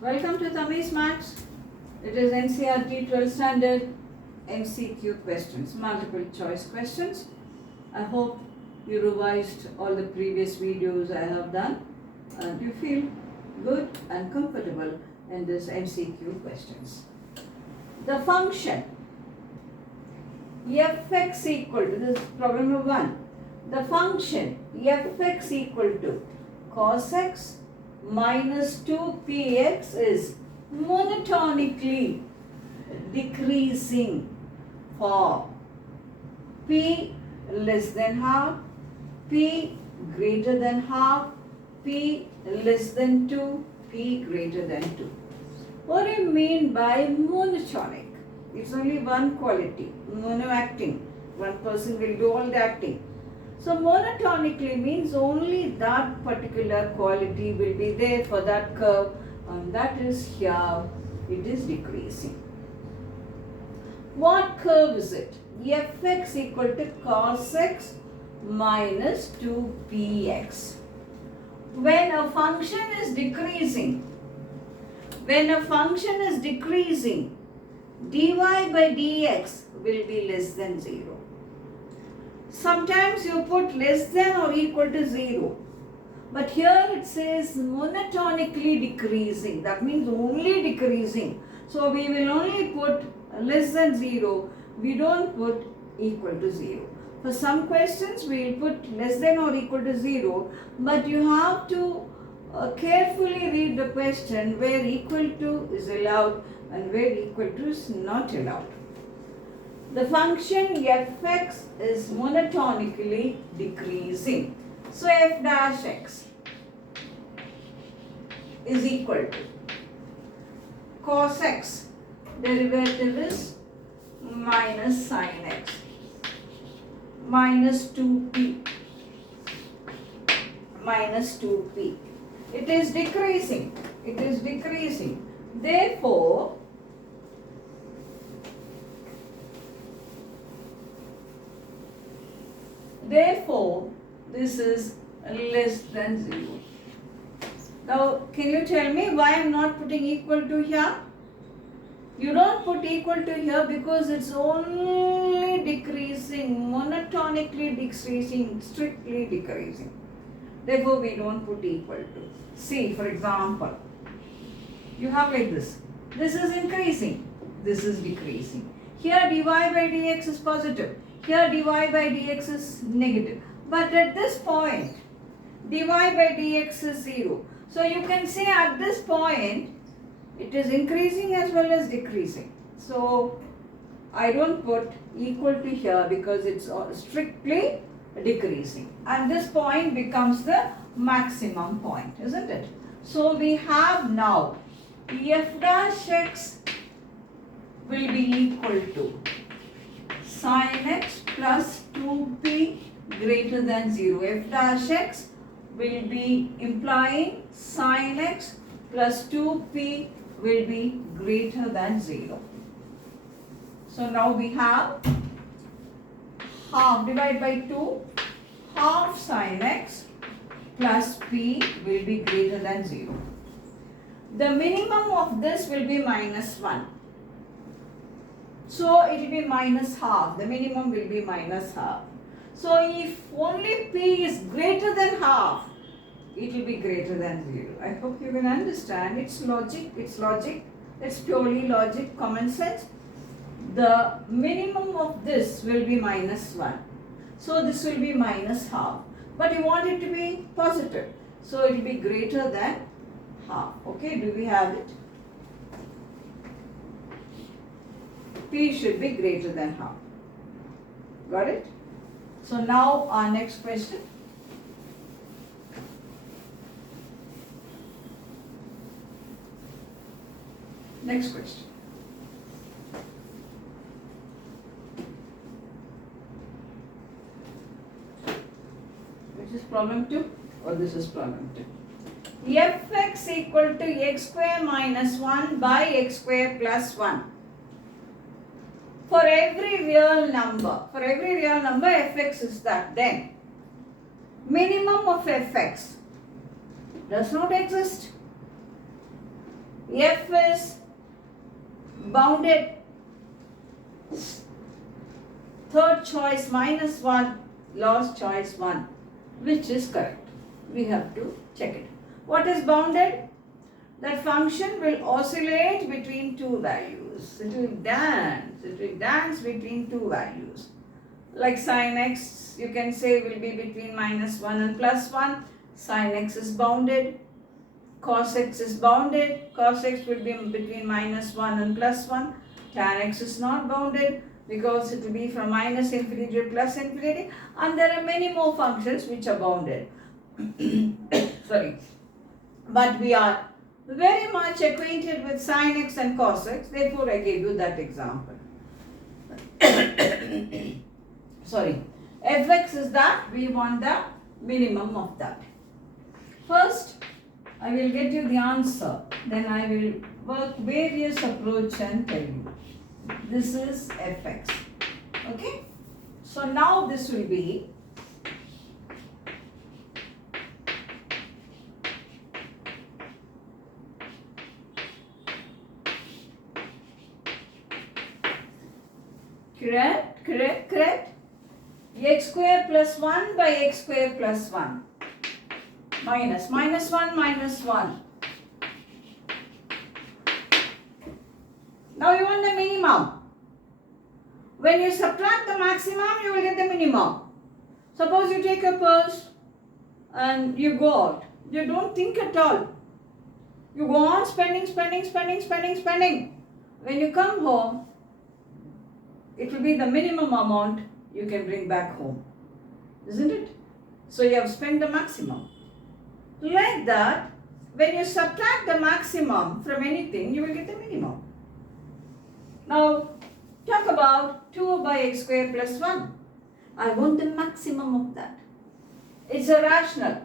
Welcome to Tami's Maths. It is NCRT 12th standard MCQ questions, multiple choice questions. I hope you revised all the previous videos I have done and you feel good and comfortable in this MCQ questions. The function fx equal to, this is problem number 1. The function fx equal to cos x minus 2px is monotonically decreasing for p less than half, p greater than half, p less than 2, p greater than 2. What do you mean by monotonic? It's only one quality, monoacting. One person will do all the acting. So monotonically means only that particular quality will be there for that curve, and that is here, it is decreasing. What curve is it? Fx equal to cos x minus 2px. When a function is decreasing, dy by dx will be less than 0. Sometimes you put less than or equal to 0. But here it says monotonically decreasing. That means only decreasing. So we will only put less than 0. We don't put equal to 0. For some questions we will put less than or equal to 0. But you have to carefully read the question where equal to is allowed and where equal to is not allowed. The function fx is monotonically decreasing. So f dash x is equal to cos x, derivative is minus sin x minus 2p minus 2p. It is decreasing. Therefore, this is less than 0. Now, can you tell me why I am not putting equal to here? You don't put equal to here because it's only decreasing, monotonically decreasing, strictly decreasing. Therefore, we don't put equal to. See, for example, you have like this. This is increasing, this is decreasing. Here dy by dx is positive. Here dy by dx is negative. But at this point, dy by dx is 0. So you can say at this point, it is increasing as well as decreasing. So I don't put equal to here because it's strictly decreasing. And this point becomes the maximum point, isn't it? So we have now f dash x will be equal to sin x plus 2p greater than 0. F dash x will be implying sin x plus 2p will be greater than 0. So now we have half divided by 2, half sin x plus p will be greater than 0. The minimum of this will be minus 1. So it will be minus half. The minimum will be minus half. So if only p is greater than half, it will be greater than 0. I hope you can understand. It's logic. It's purely logic, common sense. The minimum of this will be minus 1. So this will be minus half. But you want it to be positive. So it will be greater than half. Okay, do we have it? P should be greater than half. Got it? So now our next question. Next question. Which is problem 2 or this is problem 2? Fx equal to x square minus 1 by x square plus 1. For every real number fx is that, then minimum of fx does not exist. F is bounded. Third choice -1, last choice 1. Which is correct? We have to check it. What is bounded? That function will oscillate between two values. It will dance between two values. Like sin x, you can say will be between -1 and +1. Sin x is bounded. Cos x is bounded. Cos x will be between -1 and +1. Tan x is not bounded because it will be from -infinity to +infinity. And there are many more functions which are bounded. Sorry. But we are very much acquainted with sin x and cos x. Therefore, I gave you that example. Sorry. Fx is that. We want the minimum of that. First, I will get you the answer. Then I will work various approach and tell you. This is Fx. Okay? So now this will be correct. X square plus 1 by x square plus 1. Minus 1 minus 1. Now you want the minimum. When you subtract the maximum, you will get the minimum. Suppose you take your purse and you go out. You don't think at all. You go on spending. When you come home, it will be the minimum amount you can bring back home. Isn't it? So you have spent the maximum. Like that, when you subtract the maximum from anything, you will get the minimum. Now, talk about 2 by x square plus 1. I want the maximum of that. It's a rational.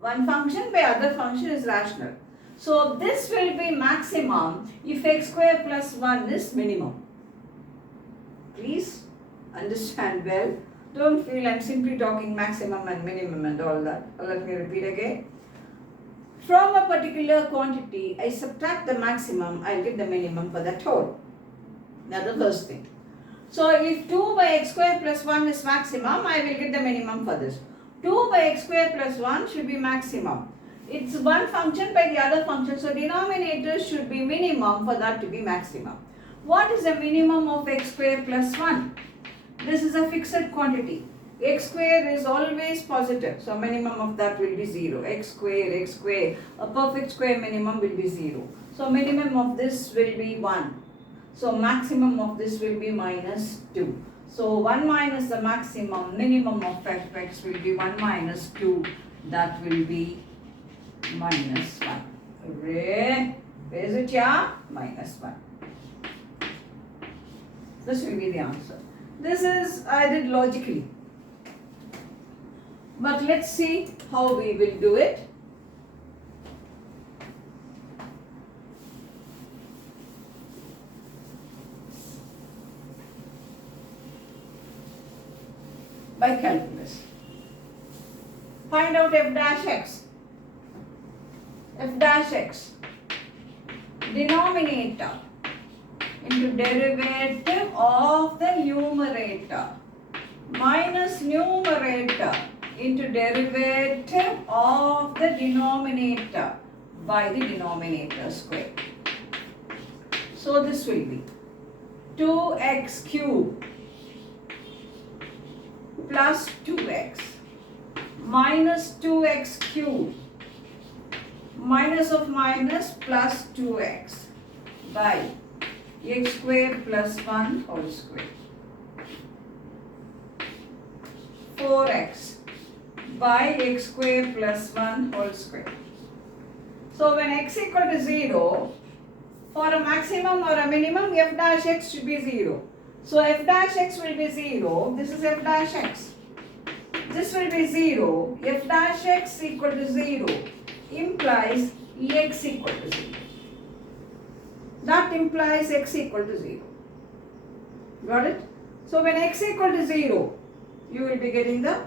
One function by other function is rational. So, this will be maximum if x square plus 1 is minimum. Please understand well. Don't feel I'm simply talking maximum and minimum and all that. Let me repeat again. From a particular quantity, I subtract the maximum, I'll get the minimum for that whole. That's the first thing. So if 2 by x square plus 1 is maximum, I will get the minimum for this. 2 by x square plus 1 should be maximum. It's one function by the other function, so denominator should be minimum for that to be maximum. What is the minimum of x square plus 1? This is a fixed quantity. X square is always positive, so minimum of that will be 0. X square, a perfect square minimum will be 0. So minimum of this will be 1. So maximum of this will be -2. So 1 minus the maximum, minimum of fx will be 1 minus 2. That will be -1. Where is it, yeah? -1. This will be the answer. This is, I did logically. But let's see how we will do it. By calculus. Find out f dash x. F dash x. Denominator into derivative of the numerator minus numerator into derivative of the denominator by the denominator square. So this will be 2x cube plus 2x minus 2x cube minus of minus plus 2x by x square plus 1 whole square. 4x by x square plus 1 whole square. So when x equal to 0, for a maximum or a minimum, f dash x should be 0. So f dash x will be 0. This is f dash x. This will be 0. F dash x equal to 0 implies x equal to 0. That implies x equal to 0. Got it? So when x equal to 0, you will be getting the,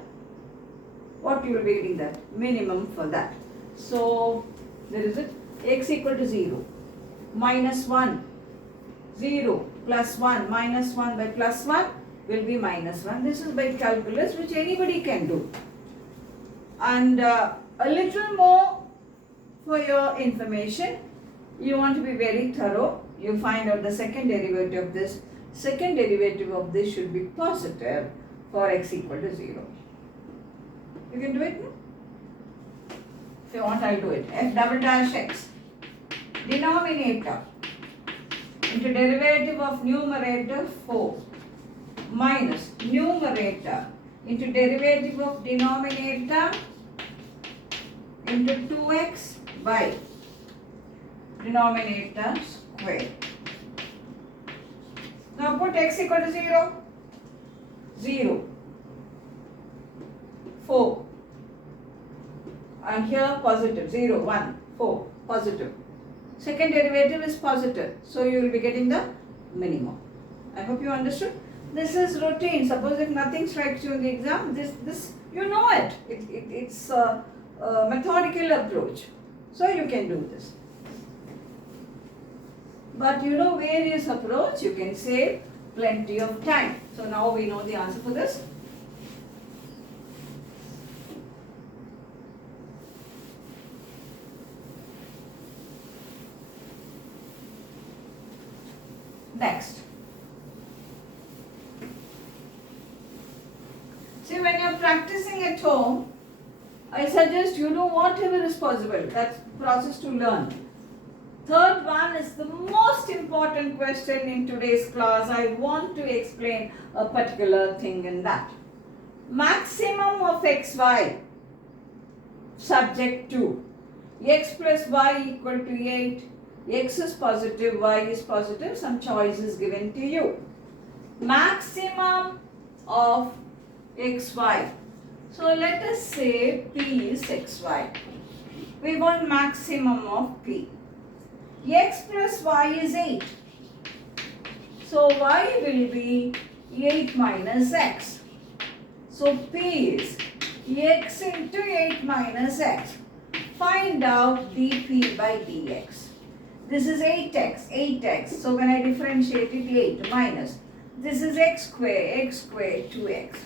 what you will be getting that? Minimum for that. So, there is it, x equal to 0. minus 1. 0 plus 1 minus 1 by plus 1 will be minus 1. This is by calculus, which anybody can do. And a little more for your information. You want to be very thorough. You find out the second derivative of this. Second derivative of this should be positive for x equal to 0. You can do it now? If you want, I'll do it. F double dash x. Denominator into derivative of numerator 4 minus numerator into derivative of denominator into 2x by denominator square. Now put x equal to 0. 0. 4. And here positive. 0, 1, 4. Positive. Second derivative is positive. So you will be getting the minimum. I hope you understood. This is routine. Suppose if nothing strikes you in the exam, this you know it. It's a methodical approach. So you can do this. But you know various approach, you can save plenty of time. So now we know the answer for this. Next. See, when you're practicing at home, I suggest you do whatever is possible. That's the process to learn. Third one is the most important question in today's class. I want to explain a particular thing in that. Maximum of xy subject to x plus y equal to 8. X is positive, y is positive. Some choice is given to you. Maximum of xy. So let us say P is xy. We want maximum of P. X plus y is 8. So y will be 8 minus x. So P is x into 8 minus x. Find out dP by dx. This is 8x. So when I differentiate it, 8 minus. This is x square 2x.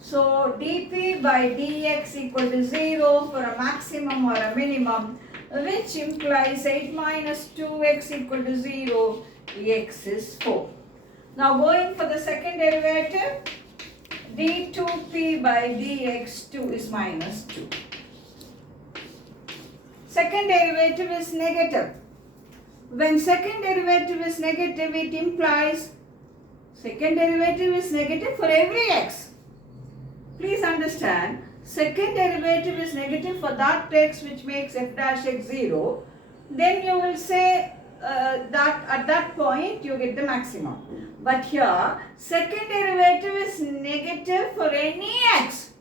So dP by dx equal to 0 for a maximum or a minimum, which implies 8 minus 2x equal to 0, x is 4. Now going for the second derivative, d2p by dx2 is minus 2. Second derivative is negative. When second derivative is negative, it implies second derivative is negative for every x. Please understand, second derivative is negative for that x which makes f dash x 0. Then you will say that at that point you get the maximum. But here, second derivative is negative for any x.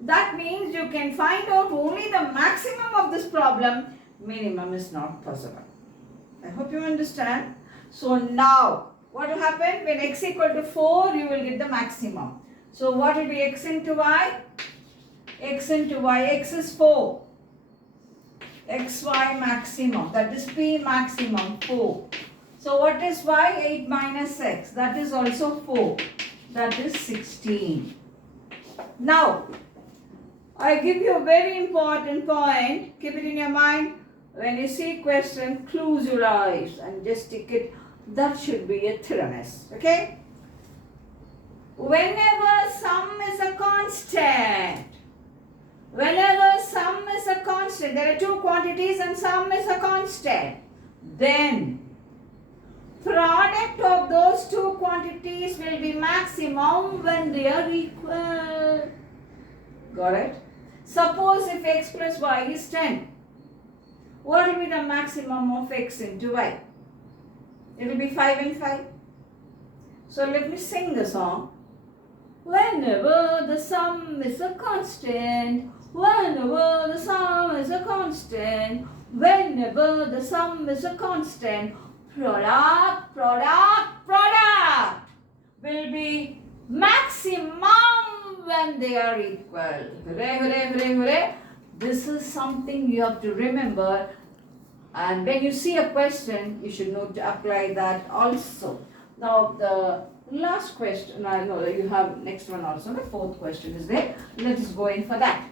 That means you can find out only the maximum of this problem. Minimum is not possible. I hope you understand. So now, what will happen? When x equal to 4, you will get the maximum. So what will be x into y? X into y. X is 4. xy maximum. That is p maximum 4. So what is y? 8 minus x. That is also 4. That is 16. Now, I give you a very important point. Keep it in your mind. When you see question, close your eyes and just stick it. That should be a theorem. Okay? Whenever sum is a constant, there are two quantities and sum is a constant, then product of those two quantities will be maximum when they are equal. Got it? Suppose if x plus y is 10, what will be the maximum of x into y? It will be 5 and 5. So let me sing the song. Whenever the sum is a constant, whenever the sum is a constant, whenever the sum is a constant, product will be maximum when they are equal. Hooray, hooray, hooray, hooray. This is something you have to remember. And when you see a question, you should know to apply that also. Now the last question, no, you have next one also, the fourth question is there. Let us go in for that.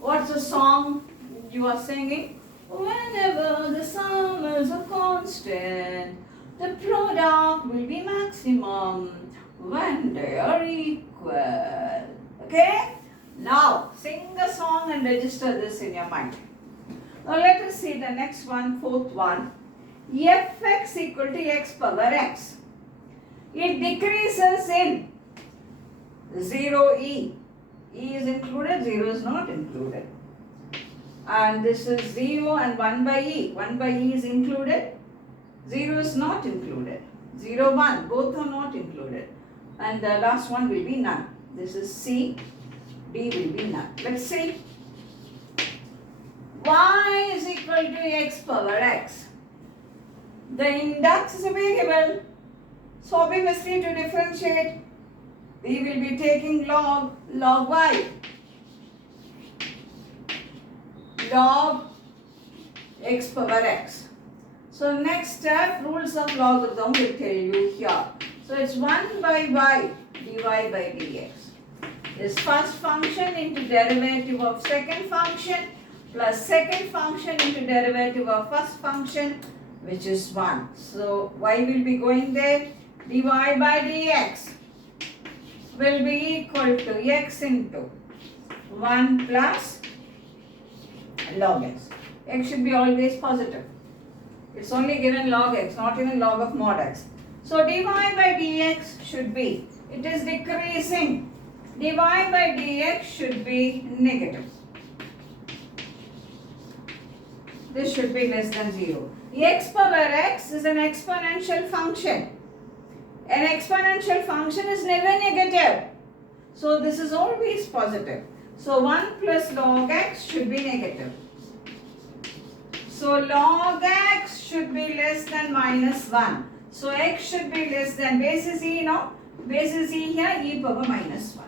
What's the song you are singing? Whenever the sum is a constant, the product will be maximum when they are equal. Okay? Now, sing the song and register this in your mind. Now, let us see the next one, fourth one. Fx equal to x power x. It decreases in 0e. E is included, 0 is not included. And this is 0 and 1 by e. 1 by e is included, 0 is not included. 0, 1, both are not included. And the last one will be none. This is C, D will be none. Let's see. Y is equal to x power x. The index is a variable, so obviously to differentiate, we will be taking log y. Log x power x. So next step, rules of logarithm will tell you here. So it's 1 by y dy by dx. Is first function into derivative of second function plus second function into derivative of first function, which is 1. So y will be going there. Dy by dx will be equal to x into 1 plus log x. X should be always positive. It's only given log x, not even log of mod x. So dy by dx should be, it is decreasing. Dy by dx should be negative. This should be less than 0. X power x is an exponential function. An exponential function is never negative. So this is always positive. So 1 plus log x should be negative. So log x should be less than minus 1. So x should be less than, base is e, no? Base is e here, e power minus 1.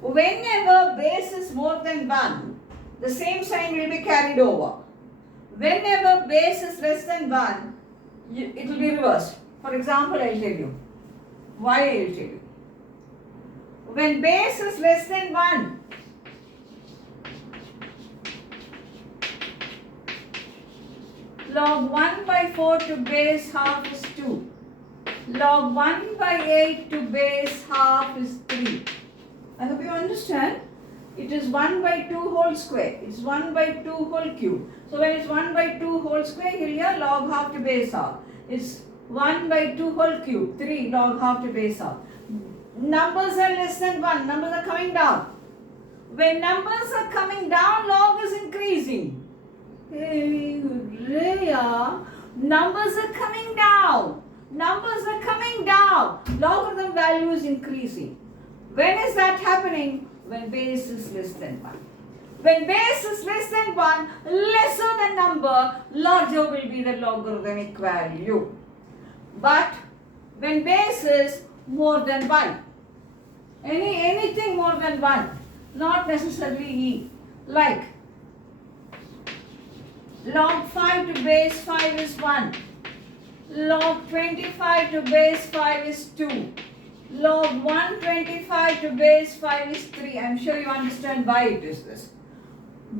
Whenever base is more than 1, the same sign will be carried over. Whenever base is less than 1, it will be reversed. For example, I will tell you. Why I will tell you. When base is less than 1, log 1 by 4 to base half is 2. Log 1 by 8 to base half is 3. I hope you understand. It is 1 by 2 whole square. It's 1 by 2 whole cube. So when it's 1 by 2 whole square, here log half to base half. It's 1 by 2 whole cube. 3 log half to base half. Numbers are less than 1. Numbers are coming down. When numbers are coming down, log is increasing. Hey, Rhea, numbers are coming down. Numbers are coming down. Logarithm value is increasing. When is that happening? When base is less than 1. When base is less than 1, lesser the number, larger will be the logarithmic value. But when base is more than 1, anything more than 1, not necessarily e, like log 5 to base 5 is 1, log 25 to base 5 is 2, log 125 to base 5 is 3. I am sure you understand why it is this.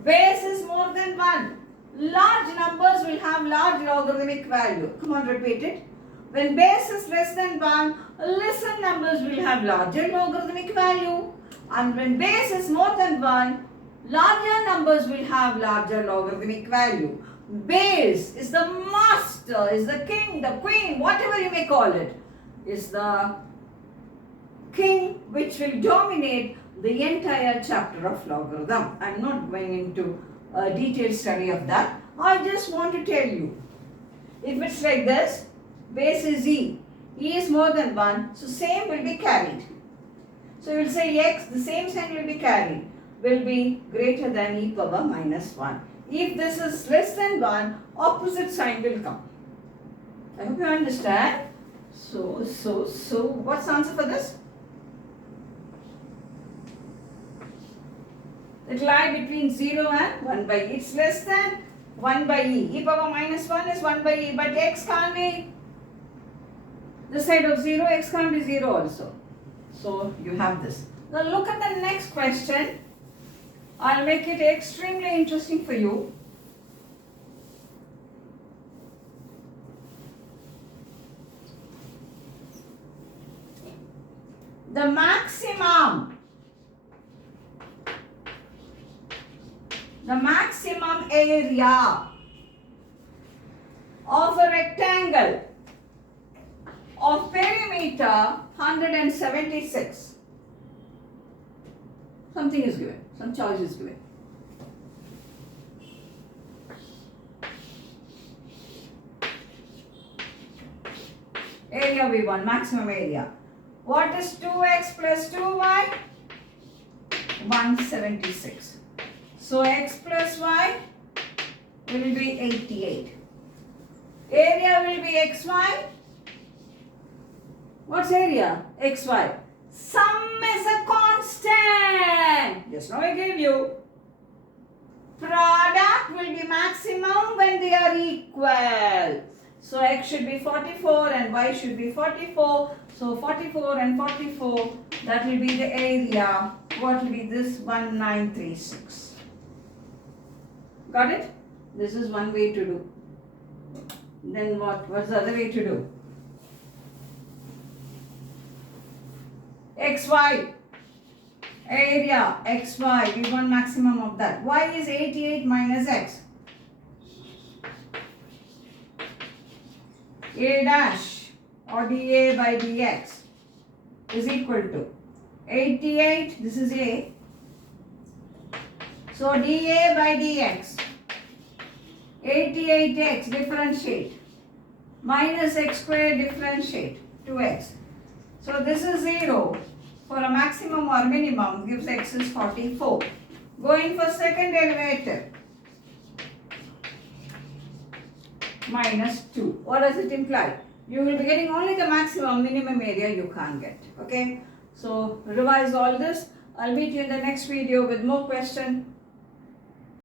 Base is more than 1. Large numbers will have large logarithmic value. Come on, repeat it. When base is less than 1, lesser numbers will have larger logarithmic value. And when base is more than 1, larger numbers will have larger logarithmic value. Base is the master, is the king, the queen, whatever you may call it, is the king which will dominate the entire chapter of logarithm. I am not going into a detailed study of that. I just want to tell you, if it's like this, base is e, e is more than 1, so same will be carried. So you will say x, the same sign will be carried, will be greater than e power minus 1. If this is less than 1, opposite sign will come. I hope you understand. So what's the answer for this? It lie between 0 and 1 by e. It's less than 1 by e. E power minus 1 is 1 by e, but x can't be this side of 0, x can't be 0 also. So you have this. Now look at the next question. I'll make it extremely interesting for you. The maximum area of a rectangle of perimeter 176. Something is given, some choice is given. Area we want, maximum area. What is 2x plus 2y? 176. So x plus y will be 88. Area will be xy. What's area? xy. Sum is a constant. Just now I gave you. Product will be maximum when they are equal. So x should be 44 and y should be 44. So 44 and 44, that will be the area. What will be this? 1936. Got it? This is one way to do. Then what's the other way to do? xy. Area xy. We want maximum of that. Y is 88 minus x. A dash or dA by dx is equal to 88, this is A. So dA by dx, 88x differentiate, minus x square differentiate, 2x. So this is 0 for a maximum or minimum gives x is 44. Going for second derivative, minus 2. What does it imply? You will be getting only the maximum, minimum area you can't get. Okay? So revise all this. I'll meet you in the next video with more questions.